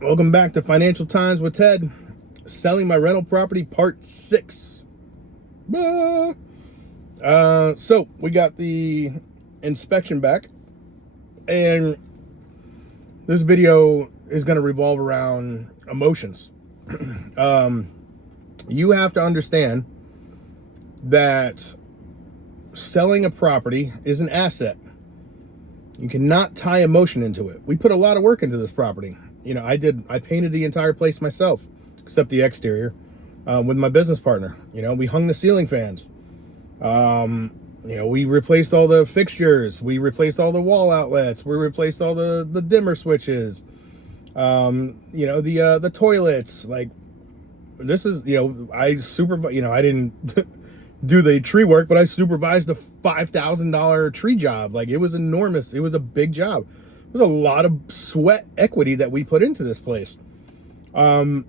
Welcome back to Financial Times with Ted. Selling my rental property, part 6. So we got the inspection back, and this video is going to revolve around emotions. You have to understand that selling a property is an asset. You cannot tie emotion into it. We put a lot of work into this property. I painted the entire place myself, except the exterior, with my business partner. We hung the ceiling fans. We replaced all the fixtures. We replaced all the wall outlets. We replaced all the dimmer switches. The toilets. Like, this is, I didn't do the tree work, but I supervised the $5,000 tree job. Like, it was enormous. It was a big job. There's a lot of sweat equity that we put into this place. So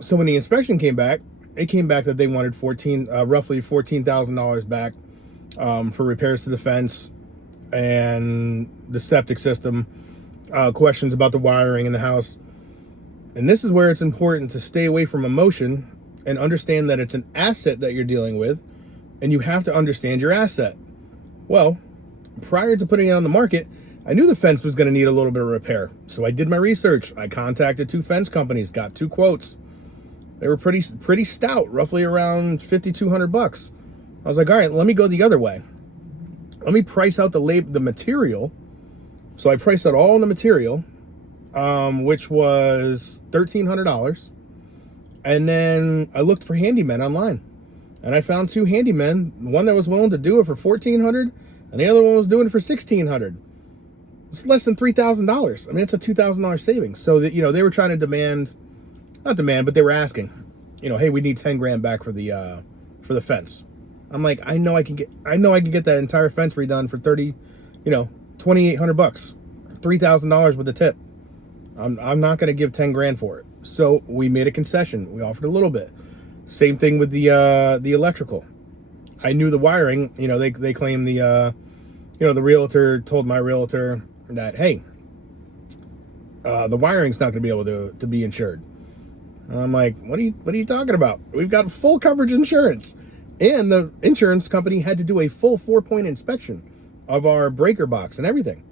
when the inspection came back, it came back that they wanted roughly $14,000 back for repairs to the fence and the septic system, questions about the wiring in the house. And this is where it's important to stay away from emotion and understand that it's an asset that you're dealing with, and you have to understand your asset. Well, prior to putting it on the market, I knew the fence was going to need a little bit of repair. So I did my research. I contacted 2 fence companies, got 2 quotes. They were pretty stout, roughly around $5,200. I was like, all right, let me go the other way. Let me price out the material. So I priced out all the material, which was $1,300. And then I looked for handymen online. And I found 2 handymen, one that was willing to do it for $1,400, and the other one was doing it for $1,600. It's less than $3,000. I mean, it's a $2,000 savings. So that, they were trying to but they were asking, hey, we need 10 grand back for the fence. I'm like, I know I can get that entire fence redone for $2,800, $3,000 with a tip. I'm not going to give 10 grand for it. So we made a concession. We offered a little bit. Same thing with the electrical. I knew the wiring. They claim the realtor told my realtor that, hey, the wiring's not going to be able to be insured. And I'm like, what are you talking about? We've got full coverage insurance. And the insurance company had to do a full 4-point inspection of our breaker box and everything.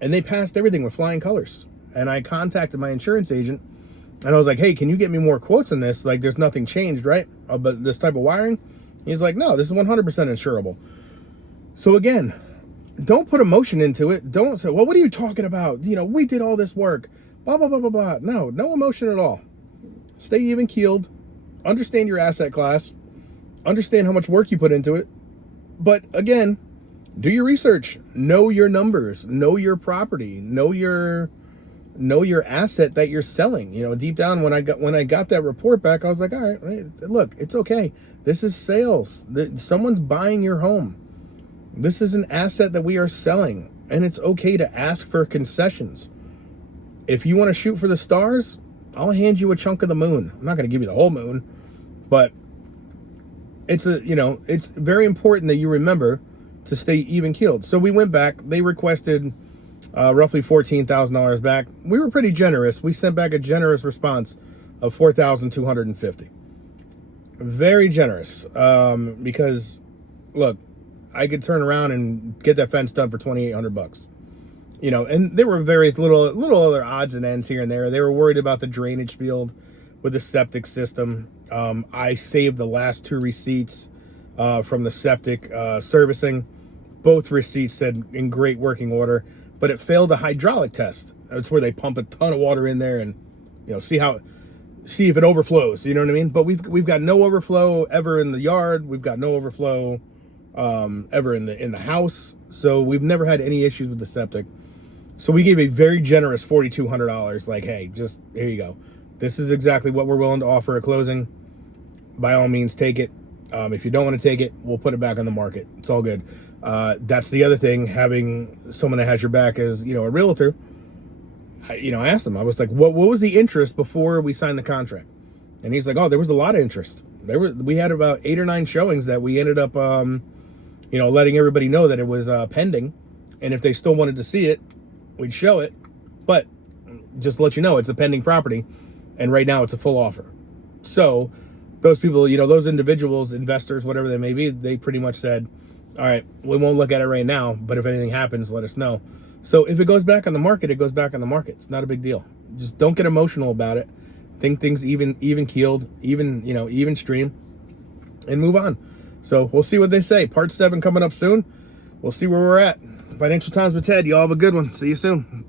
And they passed everything with flying colors. And I contacted my insurance agent, and I was like, hey, can you get me more quotes on this? Like, there's nothing changed, right? But this type of wiring? He's like, no, this is 100% insurable. So again, don't put emotion into it. Don't say, well, what are you talking about? We did all this work. Blah, blah, blah, blah, blah. No emotion at all. Stay even keeled. Understand your asset class. Understand how much work you put into it. But again, do your research. Know your numbers. Know your property. Know your asset that you're selling. Deep down, when I got that report back, I was like, all right, look, it's okay. This is sales. Someone's buying your home. This is an asset that we are selling, and it's okay to ask for concessions. If you want to shoot for the stars, I'll hand you a chunk of the moon. I'm not going to give you the whole moon, but it's very important that you remember to stay even keeled. So we went back. They requested roughly $14,000 back. We were pretty generous. We sent back a generous response of $4,250. Very generous, because look, I could turn around and get that fence done for $2,800. And there were various little other odds and ends here and there. They were worried about the drainage field with the septic system. I saved the last 2 receipts from the septic servicing. Both receipts said in great working order, but it failed a hydraulic test. That's where they pump a ton of water in there and see if it overflows. You know what I mean? But we've got no overflow ever in the yard. We've got no overflow ever in the house. So we've never had any issues with the septic. So we gave a very generous $4,200. Like, hey, just here you go. This is exactly what we're willing to offer at closing. By all means, take it. If you don't want to take it, we'll put it back on the market. It's all good. That's the other thing, having someone that has your back as, a realtor. I asked him, I was like, what was the interest before we signed the contract? And he's like, oh, there was a lot of interest. We had about 8 or 9 showings that we ended up, letting everybody know that it was pending. And if they still wanted to see it, we'd show it. But just to let you know, it's a pending property, and right now it's a full offer. So those people, those individuals, investors, whatever they may be, they pretty much said, all right, we won't look at it right now, but if anything happens, let us know. So if it goes back on the market, it goes back on the market. It's not a big deal. Just don't get emotional about it. Think things even keeled, even stream, and move on. So we'll see what they say. Part 7 coming up soon. We'll see where we're at. Financial Times with Ted. Y'all have a good one. See you soon.